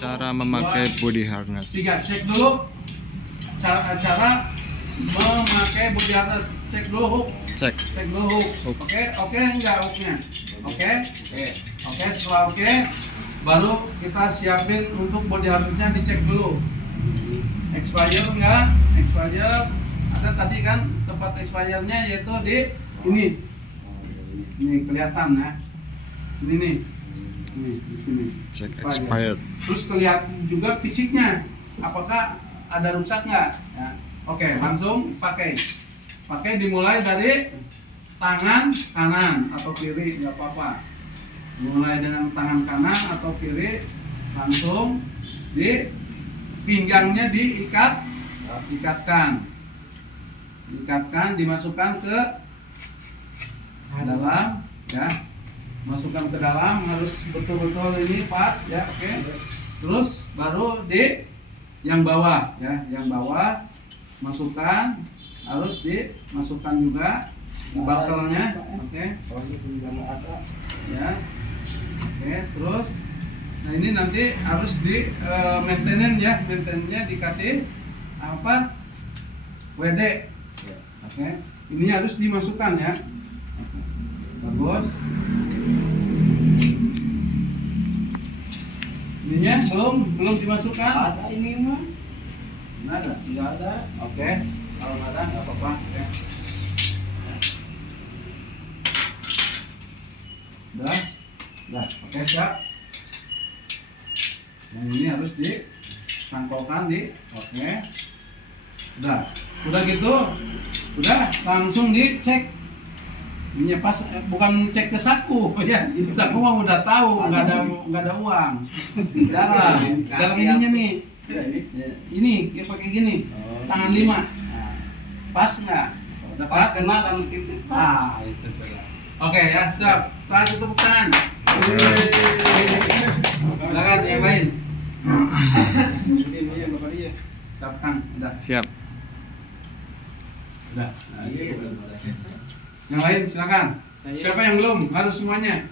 Cara memakai body harness. 3. Cek dulu cara memakai body harness. Cek dulu hook. Cek. Cek dulu hook. Hook. Oke enggak hooknya? Oke. Setelah oke, baru kita siapin untuk body harnessnya, dicek dulu. Expire enggak? Expire ada tadi kan, tempat expire-nya yaitu di ini. Ini kelihatan ya. Ini nih. Ini di sini. Cek expired. Terus kelihatan juga fisiknya, apakah ada rusak nggak? Ya. Oke, langsung pakai. Dimulai dari tangan kanan atau kiri, nggak apa-apa. Mulai dengan tangan kanan atau kiri, langsung di pinggangnya diikatkan, dimasukkan ke dalam, ya. Masukkan ke dalam, harus betul-betul ini pas, ya. Oke. Terus baru di yang bawah, ya, yang bawah masukkan, harus dimasukkan juga di buckle-nya. Oke. Ya. Oke, terus nah ini nanti harus di maintenance-nya dikasih apa? WD. Oke. Ini harus dimasukkan, ya. Bagus. Ininya belum dimasukkan. Ada ini mah. Nggak ada. Enggak ada. Oke. Kalau nggak ada nggak apa-apa. Oke. Udah. Oke, siap. Yang ini harus dicangkolkan oke. Udah gitu. Udah, langsung dicek. Ini pas, bukan cek ke saku, ya. Saku mah udah tahu, nggak ada uang. Dalam ininya nih. Ini dia pakai gini. Tangan 5. Nah, pas nggak? Udah pas? Kena kan tipis. Itu salah. Oke, ya, siap. Kasih tepuk tangan. Silakan yang lain. Siapkan, udah. Siap. Udah. Yang lain silakan. Siapa yang belum? Harus semuanya.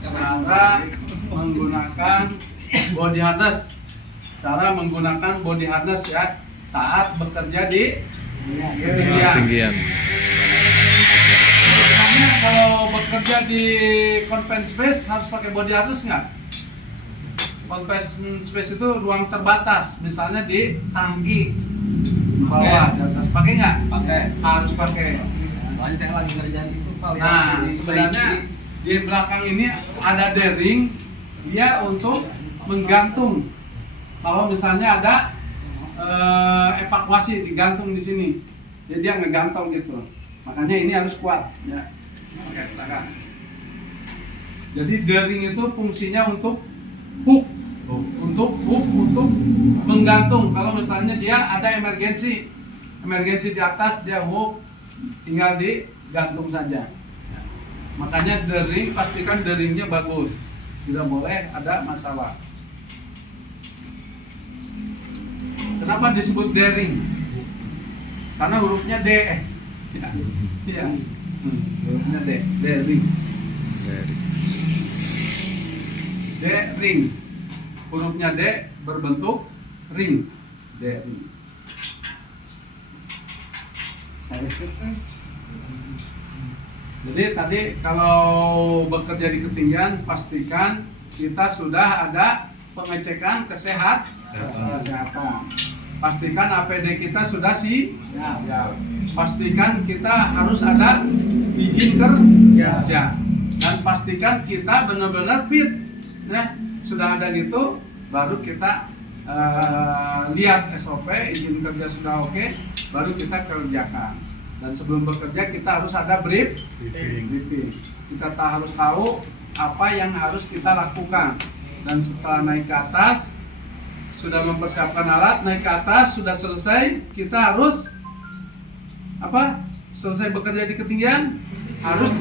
Cara menggunakan body harness. Cara menggunakan body harness, ya, saat bekerja di ketinggian. Sebenarnya kalau bekerja di confined space harus pakai body harness nggak? Confined space itu ruang terbatas, misalnya di tangki bawah, di atas. Pakai nggak? Pakai. Harus pakai. Soalnya saya lagi ngerjain itu. Nah, sebenarnya di belakang ini ada D-ring, dia untuk menggantung. Kalau misalnya ada evakuasi, digantung di sini, jadi dia ngegantung gitu. Makanya ini harus kuat, ya. Oke, silakan. Jadi D-ring itu fungsinya untuk hook, untuk menggantung. Kalau misalnya dia ada emergensi di atas, dia hook, tinggal digantung saja. Makanya D-ring, pastikan D-ringnya bagus, tidak boleh ada masalah. Kenapa disebut D-ring? Karena hurufnya D. Iya. Hurufnya D. D-ring. D-ring. Hurufnya D berbentuk ring. D-ring. Jadi tadi kalau bekerja di ketinggian, pastikan kita sudah ada pengecekan kesehatan. Pastikan APD kita sudah siap. Pastikan kita harus ada izin kerja. Dan pastikan kita benar-benar fit. Ya, sudah ada gitu, baru kita lihat SOP, izin kerja sudah oke, baru kita kerjakan. Dan sebelum bekerja kita harus ada briefing. Kita harus tahu apa yang harus kita lakukan. Dan setelah naik ke atas, sudah mempersiapkan alat, naik ke atas, sudah selesai, kita harus selesai bekerja di ketinggian, harus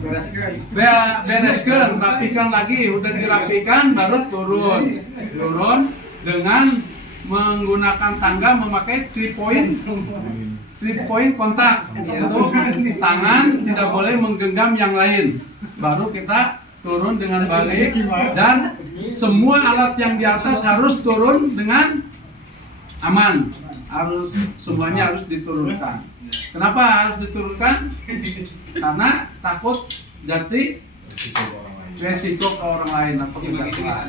bereskan, rapikan lagi. Udah dirapikan, baru turun dengan menggunakan tangga, memakai 3 point 3 point kontak, yaitu tangan tidak boleh menggenggam yang lain. Baru kita turun dengan balik dan semua alat yang di atas harus turun dengan aman. Harus semuanya harus diturunkan. Kenapa harus diturunkan? Karena takut jadi resiko ke orang lain atau kejatuhan.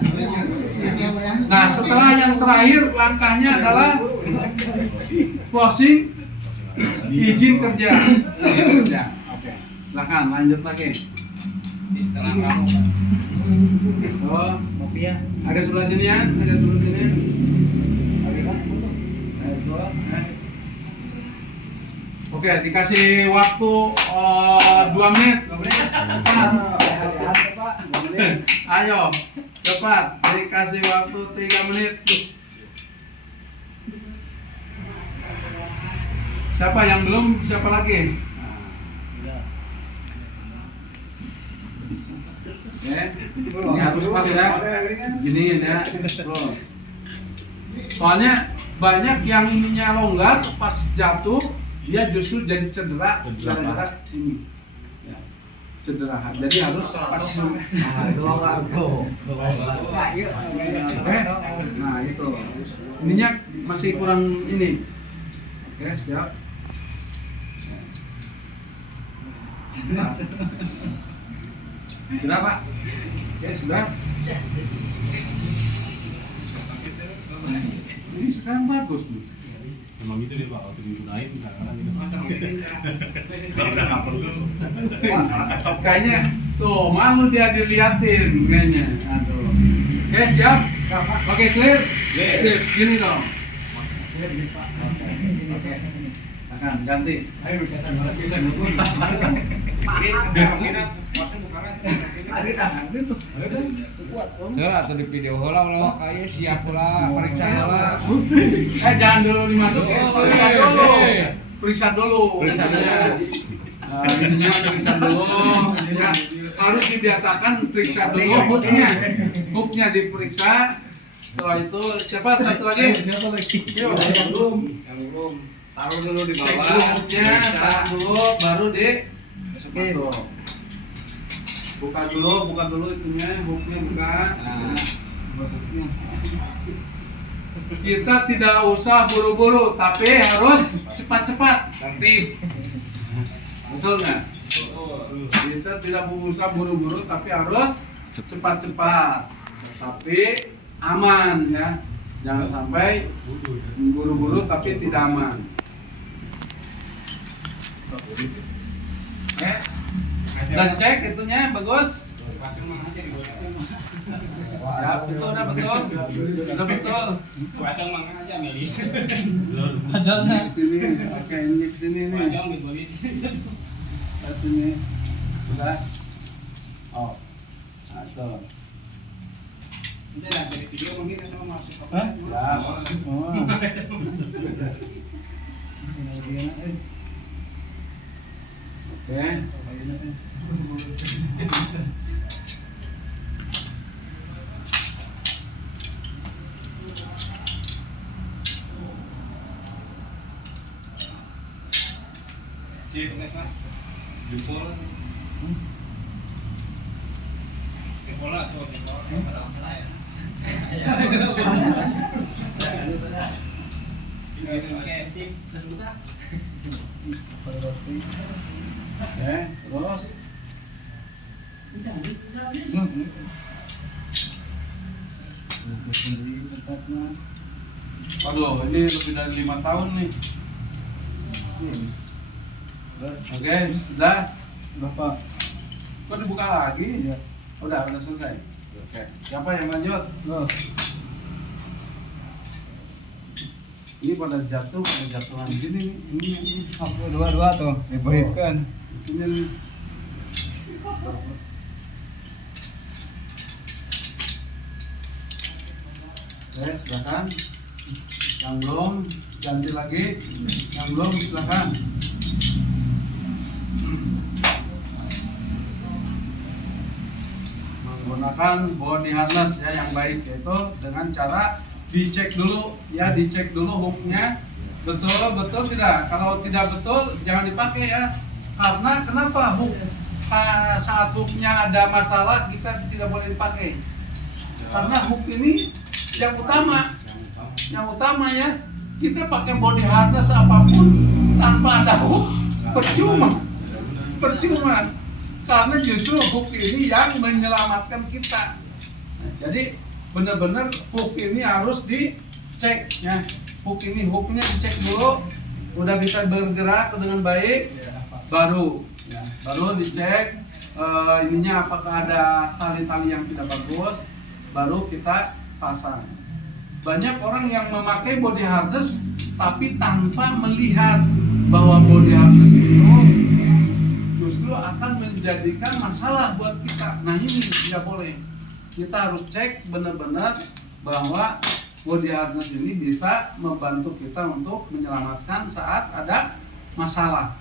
Nah, setelah yang terakhir langkahnya adalah closing, izin kerja. Oke, silakan lanjut lagi. Oh, agak sebelah sini ya, agak sebelah sini. Oke, dikasih waktu 2 menit. Ayo, cepat. Dikasih waktu 3 menit. Siapa yang belum? Siapa lagi? Oke, ini harus pas ya. Gini ya. Soalnya banyak yang ininya longgar, pas jatuh dia justru jadi cedera gara-gara ini. Ya, cedera. Jadi harus pas. Nah itu. Ininya masih kurang ini. Oke, siap. Sudah Pak? Oke, sudah. Ini sekarang bagus nih. Emang gitu deh Pak, waktu digunain kadang-kadang gitu. Kayaknya tuh malu dia diliatin kayaknya. Aduh. Oke, siap? Oke, clear? Sip, gini dong. Oke. Akan ganti. Ayo atau di video heula ulah kayak siap ulah periksa heula. Jangan dulu dimasukin, periksa dulu. Periksa dulu. Ininya periksa dulu. Ya, harus dibiasakan periksa dulu hooknya diperiksa. Setelah itu siapa satu lagi? Yuk. Belum. Taruh dulu di bawah. Hooknya taruh dulu, baru masuk. Buka dulu itunya, hooknya buka. Kita tidak usah buru-buru, tapi harus cepat-cepat. Tertib. Betul nggak? Kita tidak usah buru-buru, tapi harus cepat-cepat. Tapi aman ya. Jangan sampai buru-buru tapi tidak aman. Dan cek itunya bagus. Siap, itu udah betul. Udah betul. Ke sini. Oke, ini ke sini nih. Ke sini. Udah. Oh. Nah, itu. Siap. Oke. Oke, terus. Aduh, ini lebih dari 5 tahun nih. Oke, sudah. Bapak. Kok dibuka lagi? Ya. Udah selesai. Oke, siapa yang lanjut? Ini pada jatuhan gini nih. Ini. Dua-dua tuh diberikan. Ini nih. Oke, silakan. Yang belum ganti lagi. Yang belum silakan. Menggunakan body harness ya yang baik, yaitu dengan cara dicek dulu hooknya Betul tidak. Kalau tidak betul jangan dipakai ya. Karena kenapa saat hooknya ada masalah kita tidak boleh dipakai. Karena hook ini yang utama ya. Kita pakai body harness apapun tanpa ada hook percuma. Karena justru hook ini yang menyelamatkan kita. Nah, jadi benar-benar hook ini harus dicek ya. Hooknya dicek dulu, udah bisa bergerak dengan baik, baru dicek ininya apakah ada tali-tali yang tidak bagus, baru kita pasang. Banyak orang yang memakai body harness tapi tanpa melihat bahwa body harness itu justru akan menjadikan masalah buat kita. Nah ini tidak boleh. Kita harus cek benar-benar bahwa body harness ini bisa membantu kita untuk menyelamatkan saat ada masalah.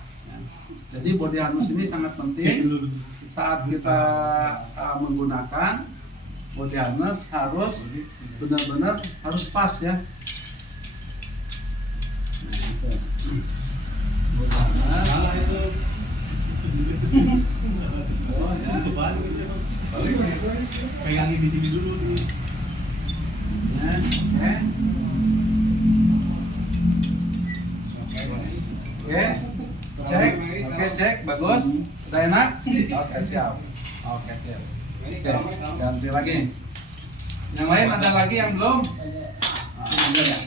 Jadi body harness ini sangat penting saat kita menggunakan body harness harus benar-benar harus pas ya. Nah, itu. Body harness. Oh, ya. Pegangin di sini dulu nih. Oke, cek, bagus, udah enak, oke siap, oke, ganti lagi, yang lain ada lagi yang belum, ada ya?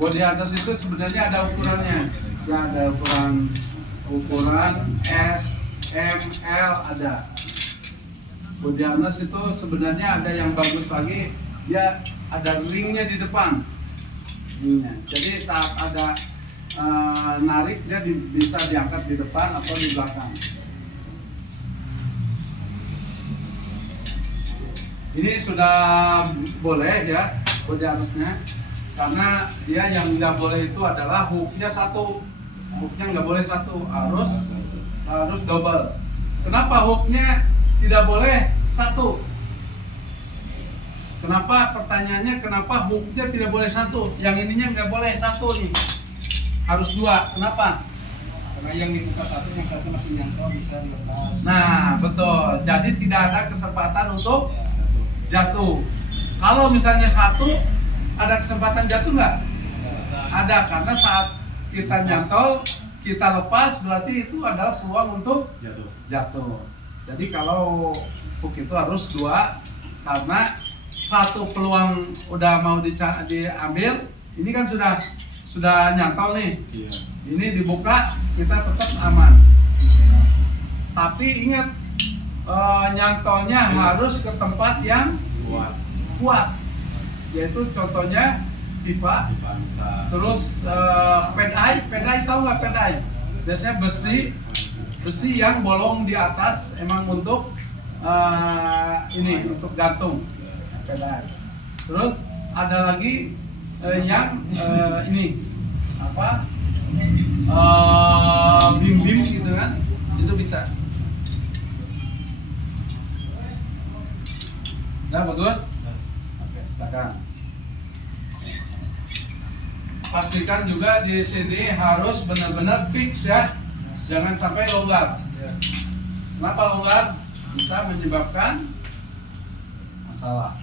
Body harness itu sebenarnya ada ukurannya, ya ada ukuran S, M, L ada. Body harness itu sebenarnya ada yang bagus lagi, dia ada ringnya di depan. Jadi saat ada narik dia bisa diangkat di depan atau di belakang. Ini sudah boleh ya body harnessnya, karena dia yang nggak boleh itu adalah hooknya satu, hooknya nggak boleh satu, harus double. Kenapa hooknya tidak boleh satu? Kenapa pertanyaannya kenapa hooknya tidak boleh satu? Yang ininya nggak boleh satu nih, harus dua. Kenapa? Karena yang dibuka satu, yang satu masih nyantol bisa dilepas. Nah betul. Jadi tidak ada kesempatan untuk jatuh. Kalau misalnya satu, ada kesempatan jatuh nggak? Ada, karena saat kita nyantol, kita lepas berarti itu adalah peluang untuk jatuh. Jadi kalau hook itu harus dua, karena satu peluang udah mau diambil, ini kan sudah nyantol nih. Ini dibuka, kita tetap aman. Tapi ingat, nyantolnya harus ke tempat yang kuat. Yaitu contohnya pipa, terus pedai tahu nggak pedai? Biasanya besi yang bolong di atas, emang untuk ini untuk gantung pedai. Terus ada lagi yang ini apa bim-bim gitu kan, itu bisa. Nah bagus. Oke, silakan. Pastikan juga di sini harus benar-benar fix ya, jangan sampai longgar. Kenapa longgar? Bisa menyebabkan masalah.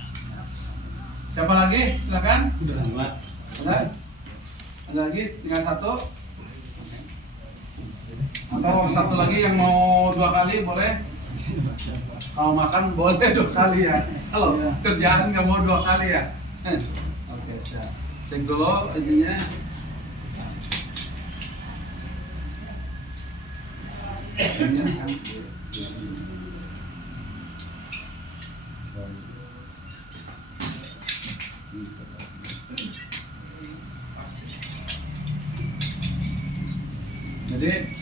Siapa lagi? Silakan. Udah. Ada lagi? Tinggal satu. Atau satu lagi yang mau 2 kali boleh? Kalau makan boleh 2 kali ya. Kalau kerjaan nggak mau 2 kali ya. Oke, siap. Cek dulu ininya. Jadi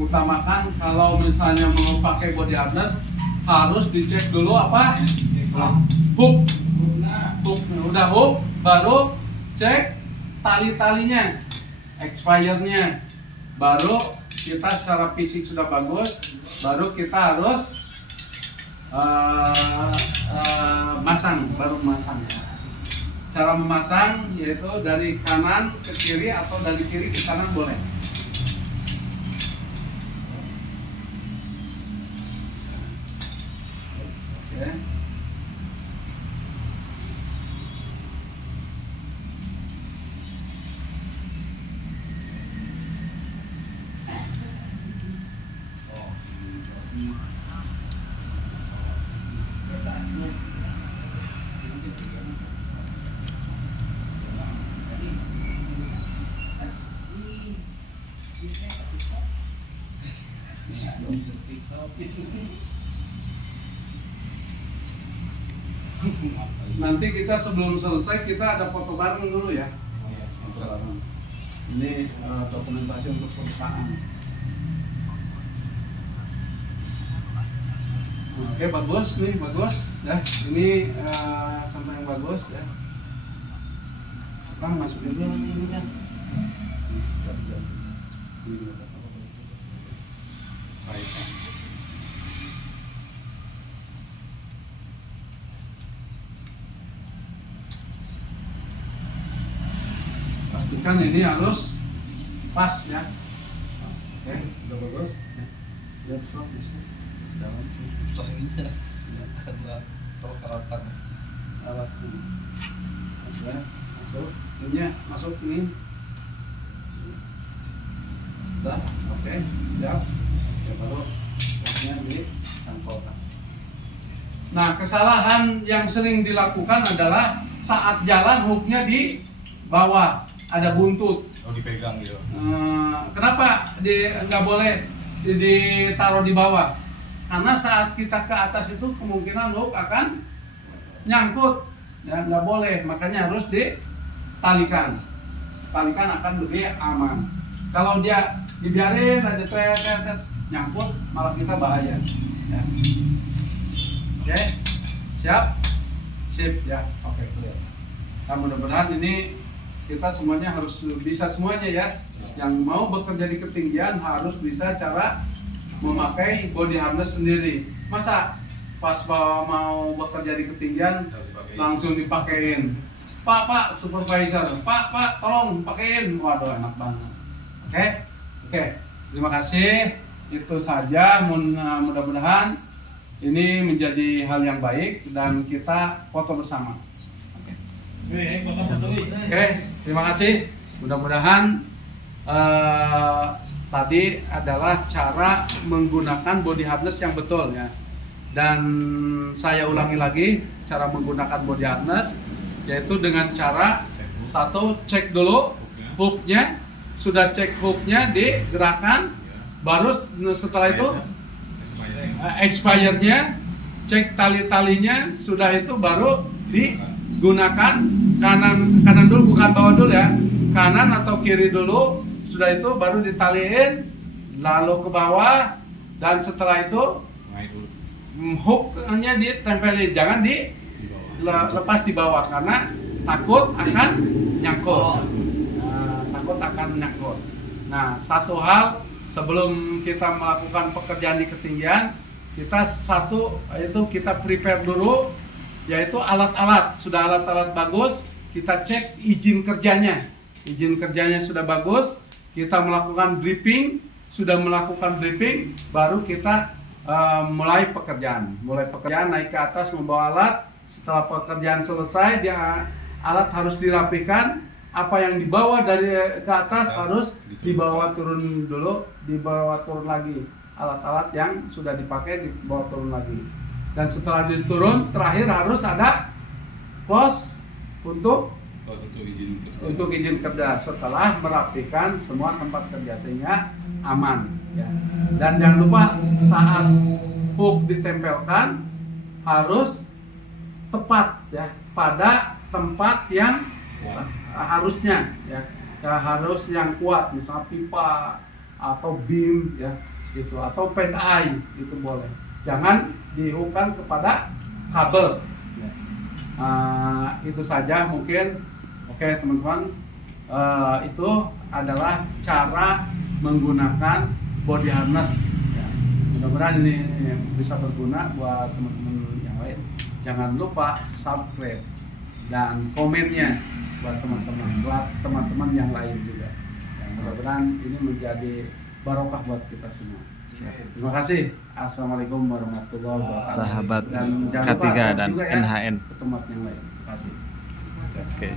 utamakan kalau misalnya mau pakai body harness harus dicek dulu apa? Hook. Udah hook, baru cek tali-talinya, expirednya, baru kita secara fisik sudah bagus, baru kita harus masang, baru masang. Cara memasang yaitu dari kanan ke kiri atau dari kiri ke kanan boleh. Oke. Nanti kita sebelum selesai kita ada foto bareng dulu ya. Foto bareng. Ini dokumentasi untuk perusahaan. Oke, bagus nih, bagus. Ya, ini contoh yang bagus ya. Bang, masukin dulu ini ya. Baik. Pastikan ini harus pas ya. Pas. Oke, udah bagus. Ya, stop di sini. Dalam Soalnya karena tol kalatan. alat ini. Oke, masuk. Ini masuk ini. Udah, oke, siap. Ya baru ini dicangkokkan. Nah, kesalahan yang sering dilakukan adalah saat jalan hooknya di bawah, ada buntut. Oh, dipegang gitu. Kenapa nggak boleh ditaruh di bawah? Karena saat kita ke atas itu kemungkinan hook akan nyangkut, ya nggak boleh. Makanya harus ditalikan. Talikan akan lebih aman. Kalau dia dibiarin aja tret nyangkut, malah kita bahaya. Ya. Oke, siap, sip ya. Oke, clear. Nah, mudah-mudahan ini kita semuanya harus bisa semuanya ya. Yang mau bekerja di ketinggian harus bisa cara memakai body harness sendiri. Masa pas mau bekerja di ketinggian langsung dipakein. Pak, supervisor, Pak, tolong pakein. Waduh, enak banget. Oke. Terima kasih. Itu saja. Mudah-mudahan ini menjadi hal yang baik dan kita foto bersama. Oke, terima kasih. Mudah-mudahan tadi adalah cara menggunakan body harness yang betul ya. Dan saya ulangi lagi cara menggunakan body harness, yaitu dengan cara satu, cek dulu hooknya. Sudah cek hooknya, digerakkan, baru setelah itu expirednya, cek tali-talinya, sudah itu baru digunakan kanan dulu, bukan bawah dulu ya, kanan atau kiri dulu, sudah itu baru ditaliin, lalu ke bawah, dan setelah itu hooknya ditempelin, jangan dilepas di bawah karena takut akan nyangkut. Nah, satu hal sebelum kita melakukan pekerjaan di ketinggian, kita prepare dulu, yaitu alat-alat. Sudah alat-alat bagus, kita cek izin kerjanya. Izin kerjanya sudah bagus, kita melakukan briefing, baru kita mulai pekerjaan. Naik ke atas membawa alat. Setelah pekerjaan selesai, alat harus dirapihkan. Apa yang dibawa dari ke atas harus dibawa turun dulu, dibawa turun lagi. Alat-alat yang sudah dipakai dibawa turun lagi. Dan setelah diturun, terakhir harus ada pos untuk izin kerja setelah merapikan semua tempat kerja sehingga aman. Ya. Dan jangan lupa saat hook ditempelkan harus tepat ya pada tempat yang harusnya ya, harus yang kuat, misalnya pipa atau beam ya gitu, atau pen eye itu boleh, jangan dihookkan kepada kabel ya. Itu saja mungkin. Oke teman-teman, itu adalah cara menggunakan body harness ya. Mudah-mudahan ini bisa berguna buat teman-teman Jangan lupa subscribe dan komennya buat teman-teman yang lain juga. Yang mudah-mudahan ini menjadi barokah buat kita semua. Terima kasih. Assalamualaikum warahmatullahi wabarakatuh. Sahabat Dan jangan lupa K3 share dan juga ya NHN. ke tempat yang lain. Terima kasih. Oke.